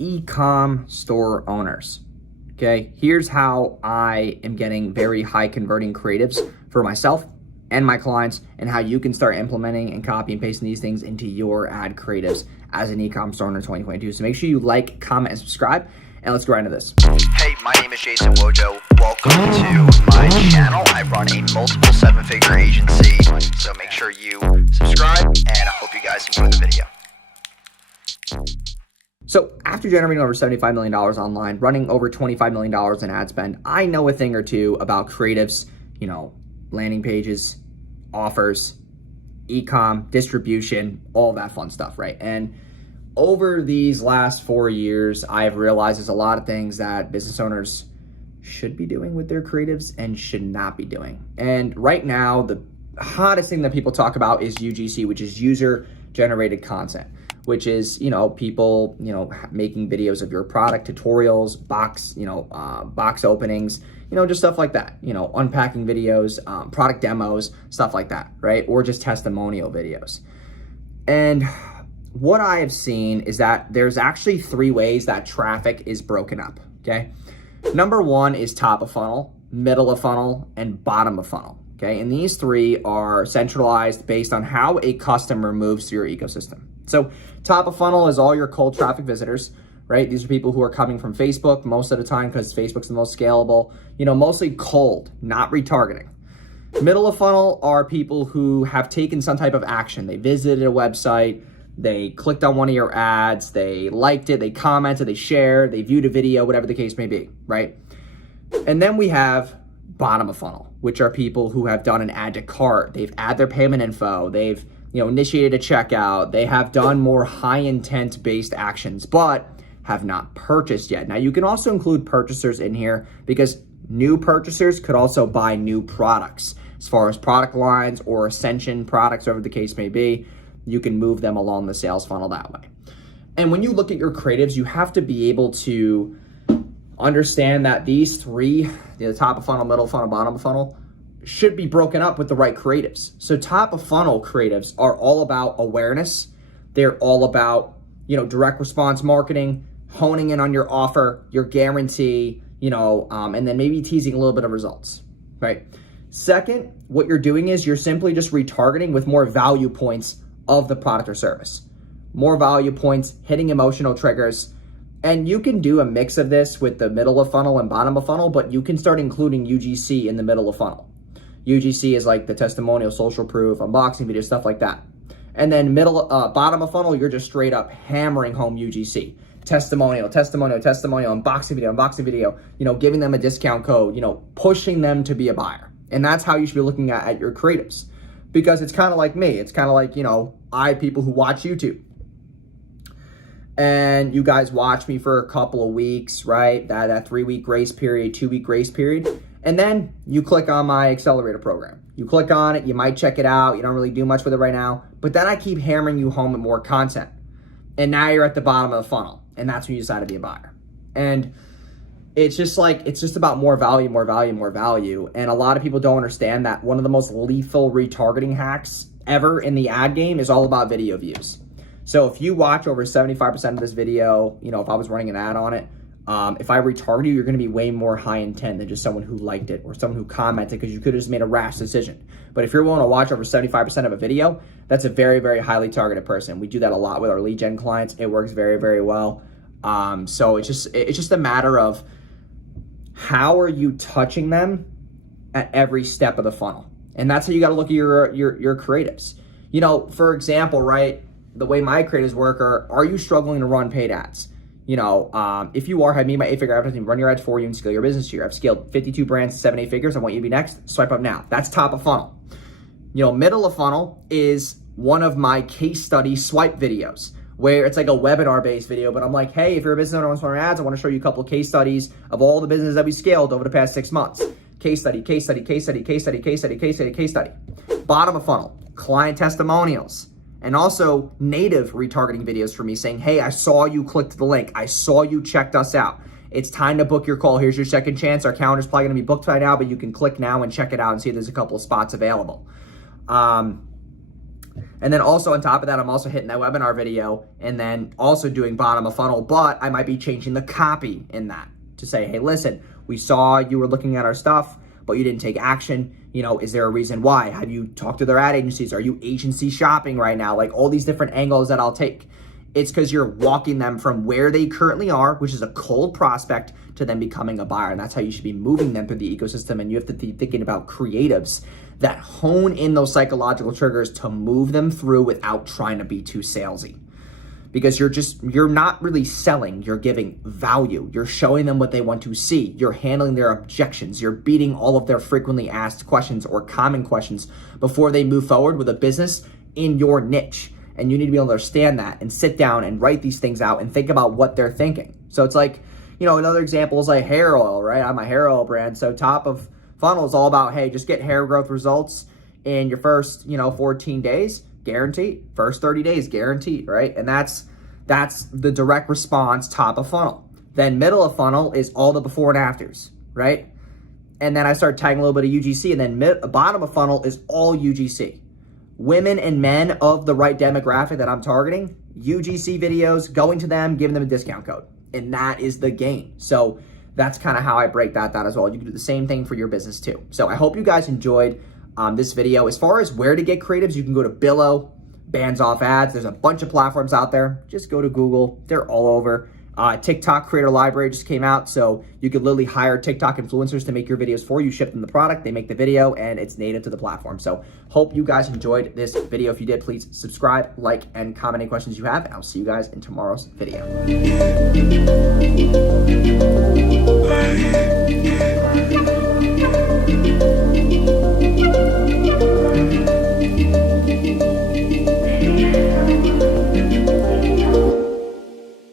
e-com store owners. Okay, here's how I am getting very high converting creatives for myself and my clients, and how you can start implementing and copy and pasting these things into your ad creatives as an e-com store owner in 2022. So make sure you like, comment, and subscribe, and let's go right into this. Hey, my name is Jason Wojo. Welcome to my channel. I run a multiple seven-figure agency, so make sure you subscribe, and I hope you guys enjoy the video. So after generating over $75 million online, running over $25 million in ad spend, I know a thing or two about creatives, landing pages, offers, e-com, distribution, all that fun stuff, right? And over these last 4 years, I've realized there's a lot of things that business owners should be doing with their creatives and should not be doing. And right now, the hottest thing that people talk about is UGC, which is user-generated content, which is, people, making videos of your product, tutorials, box openings, just stuff like that, unpacking videos, product demos, stuff like that, right? Or just testimonial videos. And what I have seen is that there's actually 3 ways that traffic is broken up, okay? Number 1 is top of funnel, middle of funnel, and bottom of funnel, okay? And these 3 are centralized based on how a customer moves through your ecosystem. So top of funnel is all your cold traffic visitors, right? These are people who are coming from Facebook most of the time because Facebook's the most scalable, mostly cold, not retargeting. Middle of funnel are people who have taken some type of action. They visited a website, they clicked on one of your ads, they liked it, they commented, they shared, they viewed a video, whatever the case may be, right? And then we have bottom of funnel, which are people who have done an add to cart. They've added their payment info, they've initiated a checkout, they have done more high intent based actions, but have not purchased yet. Now you can also include purchasers in here because new purchasers could also buy new products. As far as product lines or ascension products, whatever the case may be, you can move them along the sales funnel that way. And when you look at your creatives, you have to be able to understand that these 3, the top of funnel, middle of funnel, bottom of funnel, should be broken up with the right creatives. So top of funnel creatives are all about awareness. They're all about, direct response marketing, honing in on your offer, your guarantee, and then maybe teasing a little bit of results, right? Second, what you're doing is you're simply just retargeting with more value points of the product or service. More value points, hitting emotional triggers. And you can do a mix of this with the middle of funnel and bottom of funnel, but you can start including UGC in the middle of funnel. UGC is like the testimonial, social proof, unboxing video, stuff like that. And then bottom of funnel, you're just straight up hammering home UGC. Testimonial, unboxing video, giving them a discount code, pushing them to be a buyer. And that's how you should be looking at your creatives. Because it's kind of like me. It's kind of like, I have people who watch YouTube. And you guys watch me for a couple of weeks, right? That 3-week grace period, 2-week grace period. And then you click on my accelerator program. You click on it, you might check it out. You don't really do much with it right now. But then I keep hammering you home with more content. And now you're at the bottom of the funnel. And that's when you decide to be a buyer. And it's just about more value. And a lot of people don't understand that one of the most lethal retargeting hacks ever in the ad game is all about video views. So if you watch over 75% of this video, if I was running an ad on it, if I retarget you, you're going to be way more high intent than just someone who liked it or someone who commented, because you could have just made a rash decision. But if you're willing to watch over 75% of a video, that's a very, very highly targeted person. We do that a lot with our lead gen clients. It works very, very well. So it's just a matter of how are you touching them at every step of the funnel. And that's how you got to look at your creatives. For example, right, the way my creatives work are you struggling to run paid ads? If you are, have me, my 8-figure advertising, run your ads for you and scale your business here. I've scaled 52 brands to 7-8 figures. I want you to be next. Swipe up now. That's top of funnel. Middle of funnel is one of my case study swipe videos where it's like a webinar based video, but I'm like, hey, if you're a business owner who wants to run ads, I want to show you a couple of case studies of all the businesses that we scaled over the past 6 months. Case study. Bottom of funnel, client testimonials. And also native retargeting videos for me saying, hey, I saw you clicked the link. I saw you checked us out. It's time to book your call. Here's your second chance. Our calendar's probably going to be booked by now, but you can click now and check it out and see if there's a couple of spots available. And then also on top of that, I'm also hitting that webinar video and then also doing bottom of funnel, but I might be changing the copy in that to say, hey, listen, we saw you were looking at our stuff, but you didn't take action. You know, is there a reason why? Have you talked to their ad agencies? Are you agency shopping right now? Like all these different angles that I'll take. It's because you're walking them from where they currently are, which is a cold prospect, to them becoming a buyer. And that's how you should be moving them through the ecosystem. And you have to be thinking about creatives that hone in those psychological triggers to move them through without trying to be too salesy. Because you're not really selling, you're giving value. You're showing them what they want to see. You're handling their objections. You're beating all of their frequently asked questions or common questions before they move forward with a business in your niche. And you need to be able to understand that and sit down and write these things out and think about what they're thinking. So it's like, you know, another example is like hair oil, right? I'm a hair oil brand. So top of funnel is all about, hey, just get hair growth results in your first, 14 days, guaranteed. First 30 days, guaranteed, right? And that's the direct response top of funnel. Then middle of funnel is all the before and afters, right? And then I start tagging a little bit of UGC, and then bottom of funnel is all UGC. Women and men of the right demographic that I'm targeting, UGC videos, going to them, giving them a discount code. And that is the game. So that's kind of how I break that down as well. You can do the same thing for your business too. So I hope you guys enjoyed this video. As far as where to get creatives, you can go to Billo, Bands Off Ads. There's a bunch of platforms out there. Just go to Google. They're all over. TikTok Creator Library just came out, so you could literally hire TikTok influencers to make your videos for you, ship them the product, they make the video, and it's native to the platform. So hope you guys enjoyed this video. If you did, please subscribe, like, and comment any questions you have, and I'll see you guys in tomorrow's video.